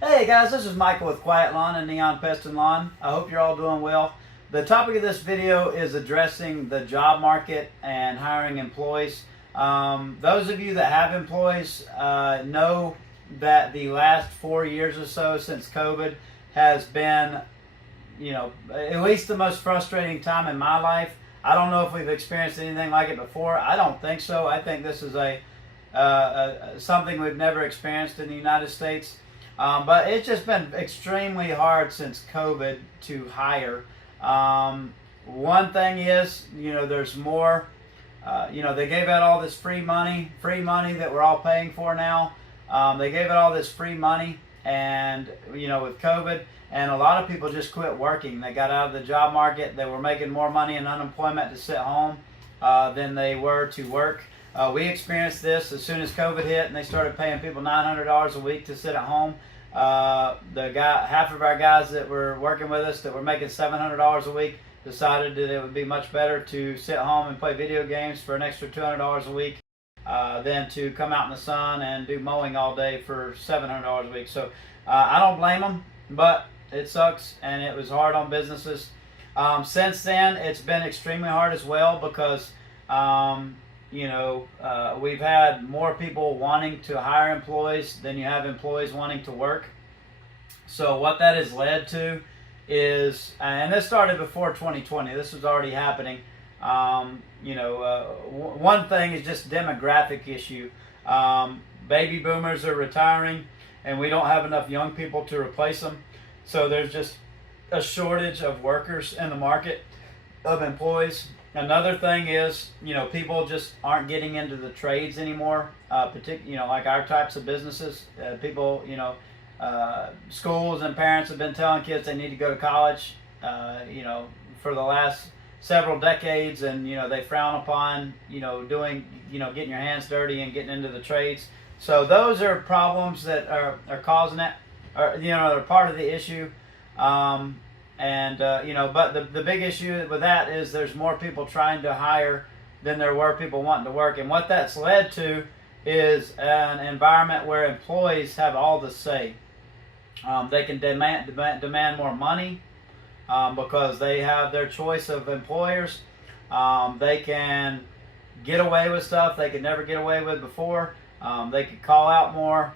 Hey guys, this is Michael with Quiet Lawn and Neon Pest and Lawn. I hope you're all doing well. The topic of this video is addressing the job market and hiring employees. Those of you that have employees know that the last 4 years or so since COVID has been, at least the most frustrating time in my life. I don't know if we've experienced anything like it before. I don't think so. I think this is something we've never experienced in the United States. But it's just been extremely hard since COVID to hire. One thing is, there's more. They gave out all this free money that we're all paying for now. They gave out all this free money, and with COVID, and a lot of people just quit working. They got out of the job market. They were making more money in unemployment to sit home than they were to work. We experienced this as soon as COVID hit, and they started paying people $900 a week to sit at home. Half of our guys that were working with us that were making $700 a week decided that it would be much better to sit home and play video games for an extra $200 a week than to come out in the sun and do mowing all day for $700 a week. So I don't blame them, but it sucks, and it was hard on businesses. Since then, it's been extremely hard as well because we've had more people wanting to hire employees than you have employees wanting to work. So what that has led to is, and this started before 2020, this was already happening. One thing is just demographic issue. Baby boomers are retiring, and we don't have enough young people to replace them. So there's just a shortage of workers in the market, of employees. Another thing is, people just aren't getting into the trades anymore. Like our types of businesses. Schools and parents have been telling kids they need to go to college, for the last several decades, and they frown upon, getting your hands dirty and getting into the trades. So those are problems that are causing it, or they're part of the issue. But the big issue with that is there's more people trying to hire than there were people wanting to work. And what that's led to is an environment where employees have all the say. They can demand more money because they have their choice of employers. They can get away with stuff they could never get away with before. They can call out more.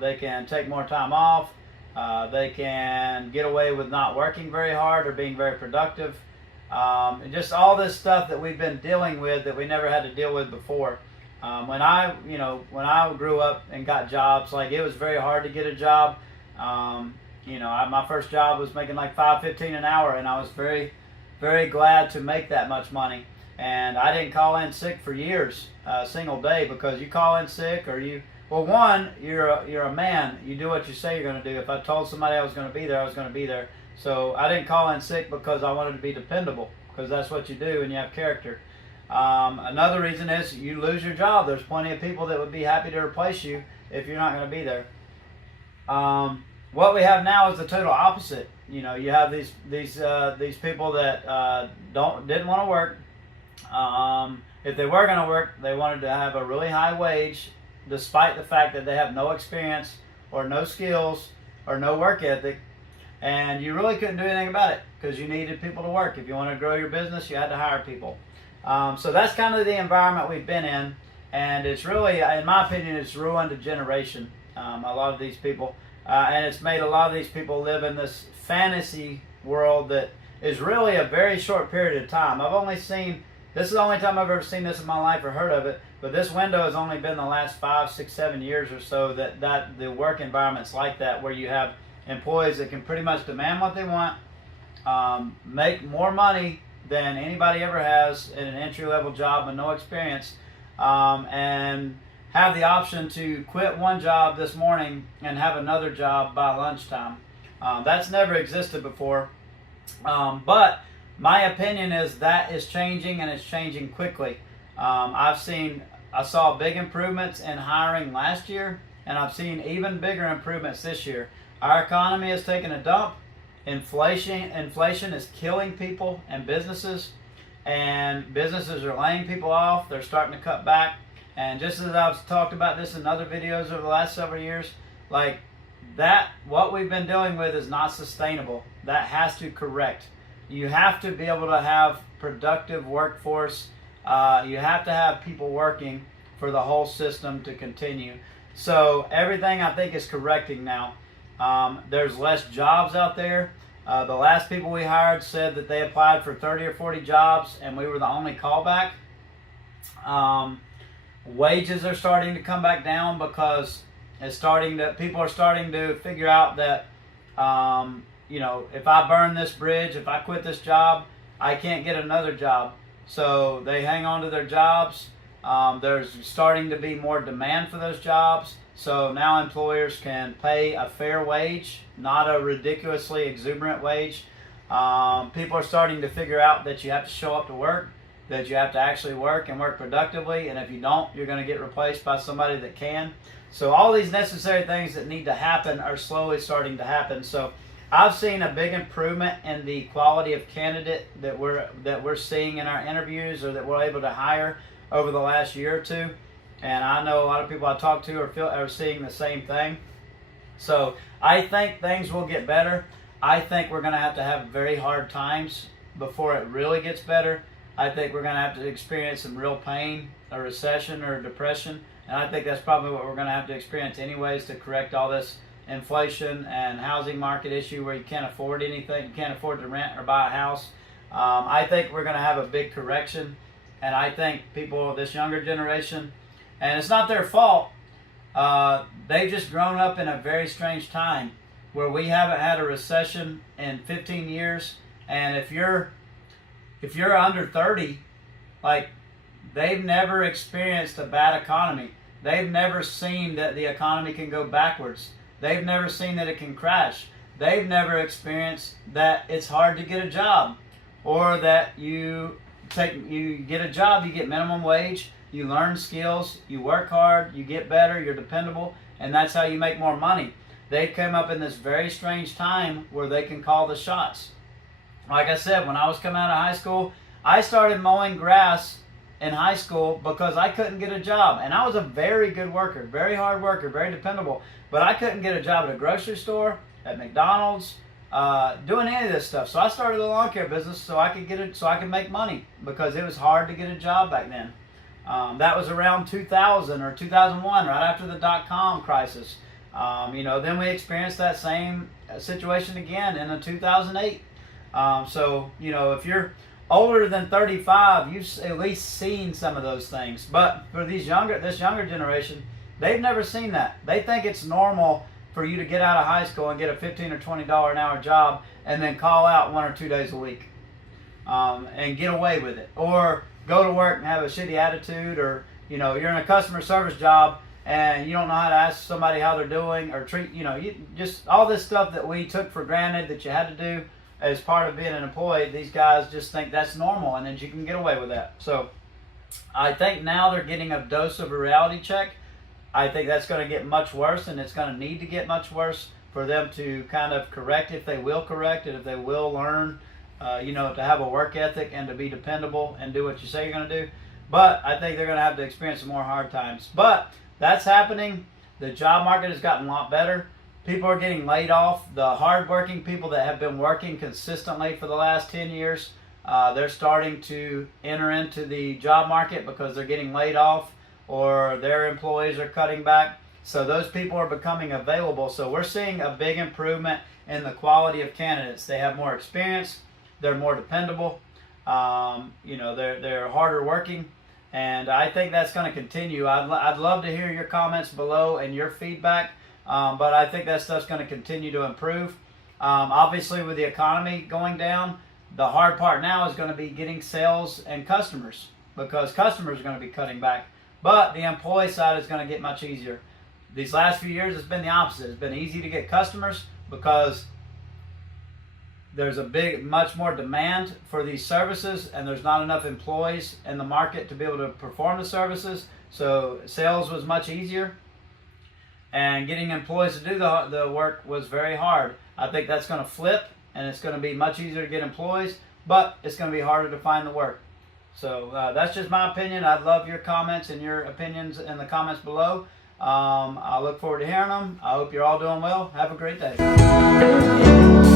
They can take more time off. They can get away with not working very hard or being very productive. And just all this stuff that we've been dealing with that we never had to deal with before. When I grew up and got jobs, like it was very hard to get a job. My first job was making like $5.15 an hour, and I was very, very glad to make that much money. And I didn't call in sick for years, a single day, because you call in sick or you're a man. You do what you say you're going to do. If I told somebody I was going to be there, I was going to be there. So I didn't call in sick because I wanted to be dependable, because that's what you do and you have character. Another reason is you lose your job. There's plenty of people that would be happy to replace you if you're not going to be there. What we have now is the total opposite. You have these people that didn't want to work. If they were going to work, they wanted to have a really high wage, despite the fact that they have no experience or no skills or no work ethic, and you really couldn't do anything about it because you needed people to work. If you want to grow your business, you had to hire people. So that's kind of the environment we've been in, and it's really, in my opinion, it's ruined a generation. A lot of these people, and it's made a lot of these people live in this fantasy world that is really a very short period of time. This is the only time I've ever seen this in my life or heard of it, but this window has only been the last 5, 6, 7 years or so that the work environment's like that, where you have employees that can pretty much demand what they want, make more money than anybody ever has in an entry-level job with no experience, and have the option to quit one job this morning and have another job by lunchtime. That's never existed before, but my opinion is that is changing, and it's changing quickly. I saw big improvements in hiring last year, and I've seen even bigger improvements this year. Our economy has taken a dump. Inflation is killing people and businesses are laying people off. They're starting to cut back. And just as I've talked about this in other videos over the last several years, like that what we've been dealing with is not sustainable. That has to correct. You have to be able to have productive workforce. You have to have people working for the whole system to continue. So everything I think is correcting now. There's less jobs out there. The last people we hired said that they applied for 30 or 40 jobs and we were the only callback. Wages are starting to come back down because people are starting to figure out that, if I burn this bridge, if I quit this job, I can't get another job. So they hang on to their jobs. There's starting to be more demand for those jobs. So now employers can pay a fair wage, not a ridiculously exuberant wage. People are starting to figure out that you have to show up to work, that you have to actually work and work productively. And if you don't, you're going to get replaced by somebody that can. So all these necessary things that need to happen are slowly starting to happen. So I've seen a big improvement in the quality of candidate that we're seeing in our interviews or that we're able to hire over the last year or two. And I know a lot of people I talk to are seeing the same thing. So I think things will get better. I think we're going to have very hard times before it really gets better. I think we're going to have to experience some real pain, a recession or a depression. And I think that's probably what we're going to have to experience anyways to correct all this inflation and housing market issue where you can't afford anything, you can't afford to rent or buy a house. I think we're going to have a big correction. And I think people, this younger generation, and it's not their fault, they've just grown up in a very strange time where we haven't had a recession in 15 years. And if you're under 30, like, they've never experienced a bad economy. They've never seen that the economy can go backwards. They've never seen that it can crash. They've never experienced that it's hard to get a job, or that you get a job, you get minimum wage, you learn skills, you work hard, you get better, you're dependable, and that's how you make more money. They came up in this very strange time where they can call the shots. Like I said, when I was coming out of high school, I started mowing grass in high school because I couldn't get a job. And I was a very good worker, very hard worker, very dependable. But I couldn't get a job at a grocery store, at McDonald's, doing any of this stuff. So I started a lawn care business so I could make money, because it was hard to get a job back then. That was around 2000 or 2001, right after the dot-com crisis. Then we experienced that same situation again in 2008. If you're older than 35, you've at least seen some of those things. But for this younger generation, they've never seen that. They think it's normal for you to get out of high school and get a $15 or $20 an hour job and then call out 1 or 2 days a week and get away with it. Or go to work and have a shitty attitude, or you're in a customer service job and you don't know how to ask somebody how they're doing or treat, just all this stuff that we took for granted that you had to do as part of being an employee. These guys just think that's normal and that you can get away with that. So I think now they're getting a dose of a reality check. I think that's going to get much worse, and it's going to need to get much worse for them to kind of correct, if they will correct it, if they will learn, to have a work ethic and to be dependable and do what you say you're going to do. But I think they're going to have to experience some more hard times. But that's happening. The job market has gotten a lot better. People are getting laid off. The hardworking people that have been working consistently for the last 10 years, they're starting to enter into the job market because they're getting laid off or their employees are cutting back. So those people are becoming available. So we're seeing a big improvement in the quality of candidates. They have more experience. They're more dependable. They're harder working. And I think that's going to continue. I'd love to hear your comments below and your feedback. But I think that stuff's going to continue to improve. Obviously, with the economy going down, the hard part now is going to be getting sales and customers, because customers are going to be cutting back. But the employee side is going to get much easier. These last few years, it's been the opposite. It's been easy to get customers because there's much more demand for these services, and there's not enough employees in the market to be able to perform the services. So sales was much easier. And getting employees to do the work was very hard. I think that's going to flip, and it's going to be much easier to get employees, but it's going to be harder to find the work. So that's just my opinion. I'd love your comments and your opinions in the comments below. I look forward to hearing them. I hope you're all doing well. Have a great day.